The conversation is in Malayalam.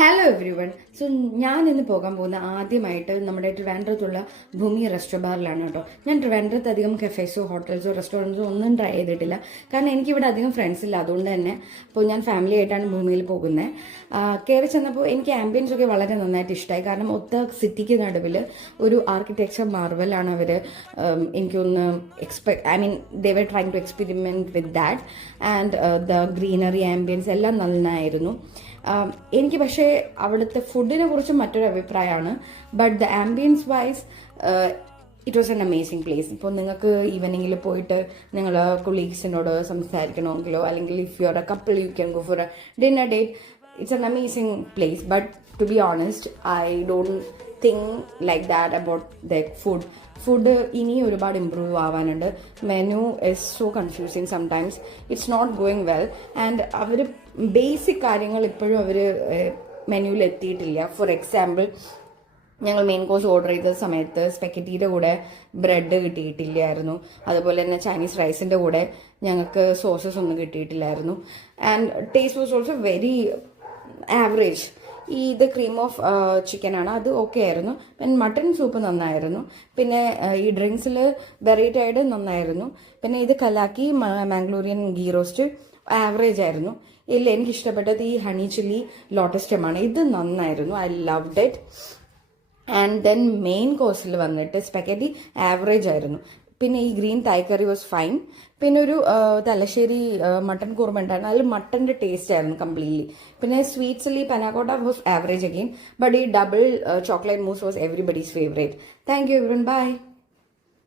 Hello every one. സോ ഞാൻ ഇന്ന് പോകാൻ പോകുന്ന ആദ്യമായിട്ട് നമ്മുടെ ട്രിവാൻഡ്രത്തുള്ള ഭൂമി റെസ്റ്റോബാറിലാണ് കേട്ടോ. ഞാൻ ട്രിവാൻഡ്രത്ത് അധികം കഫേസോ ഹോട്ടൽസോ റെസ്റ്റോറൻറ്റ്സോ ഒന്നും ട്രൈ ചെയ്തിട്ടില്ല. കാരണം എനിക്കിവിടെ അധികം ഫ്രണ്ട്സ് ഇല്ല. അതുകൊണ്ട് തന്നെ അപ്പോൾ ഞാൻ ഫാമിലി ആയിട്ടാണ് ഭൂമിയിൽ പോകുന്നത്. കയറി ചെന്നപ്പോൾ എനിക്ക് ആംബിയൻസ് ഒക്കെ വളരെ നന്നായിട്ട് ഇഷ്ടമായി. കാരണം ഒത്ത സിറ്റിക്ക് നടുവിൽ ഒരു ആർക്കിടെക്ചർ മാർവലാണ് അവർ എനിക്കൊന്ന് they were trying to experiment with that and the greenery ambience എല്ലാം നന്നായിരുന്നു. എനിക്ക് പക്ഷേ അവിടുത്തെ ഫുഡിനെ കുറിച്ച് മറ്റൊരു അഭിപ്രായമാണ്. But the ambience wise it was an amazing place. ഇപ്പോൾ നിങ്ങൾക്ക് ഈവനിങ്ങിൽ പോയിട്ട് നിങ്ങൾ കൊളീഗ്സിനോട് സംസാരിക്കണമെങ്കിലോ അല്ലെങ്കിൽ if you are a couple you can go for a dinner date. It's an amazing place. But to be honest I don't think like that about the food ഇനി ഒരുപാട് ഇമ്പ്രൂവ് ആവാനുണ്ട്. Menu is so confusing sometimes. It's not going well. And അവർ ബേസിക് കാര്യങ്ങൾ ഇപ്പോഴും അവർ മെനുവിൽ എത്തിയിട്ടില്ല. ഫോർ എക്സാമ്പിൾ, ഞങ്ങൾ മെയിൻ കോഴ്സ് ഓർഡർ ചെയ്ത സമയത്ത് സ്പെക്കറ്റിയുടെ കൂടെ ബ്രെഡ് കിട്ടിയിട്ടില്ലായിരുന്നു. അതുപോലെ തന്നെ ചൈനീസ് റൈസിൻ്റെ കൂടെ ഞങ്ങൾക്ക് സോസസ് ഒന്നും കിട്ടിയിട്ടില്ലായിരുന്നു. And taste was also very average. ഇത് ക്രീം ഓഫ് ചിക്കൻ ആണ്, അത് ഓക്കെ ആയിരുന്നു. പിന്നെ മട്ടൺ സൂപ്പ് നന്നായിരുന്നു. പിന്നെ ഈ ഡ്രിങ്ക്സിൽ വെറൈറ്റി ആയിട്ട് നന്നായിരുന്നു. പിന്നെ ഇത് കലാക്കി മാംഗ്ലൂരിയൻ ഗീ റോസ്റ്റ് ആവറേജ് ആയിരുന്നു. ഇല്ല, എനിക്ക് ഇഷ്ടപ്പെട്ടത് ഈ ഹണി ചില്ലി ലോട്ടസ് സ്റ്റെമാണ്. ഇത് നന്നായിരുന്നു. I loved it. And then main കോഴ്സിൽ വന്നിട്ട് സ്പെക്കറ്റി ആവറേജ് ആയിരുന്നു. പിന്നെ ഈ green Thai curry was fine. പിന്നെ ഒരു തലശ്ശേരി മട്ടൺ കുറുമ ഉണ്ടായിരുന്നു. അതിൽ മട്ടൻ്റെ ടേസ്റ്റ് ആയിരുന്നു കംപ്ലീറ്റ്ലി. പിന്നെ സ്വീറ്റ്സിൽ ഈ panna cotta was average again. But ഈ double chocolate mousse was everybody's favourite. Thank you everyone. By.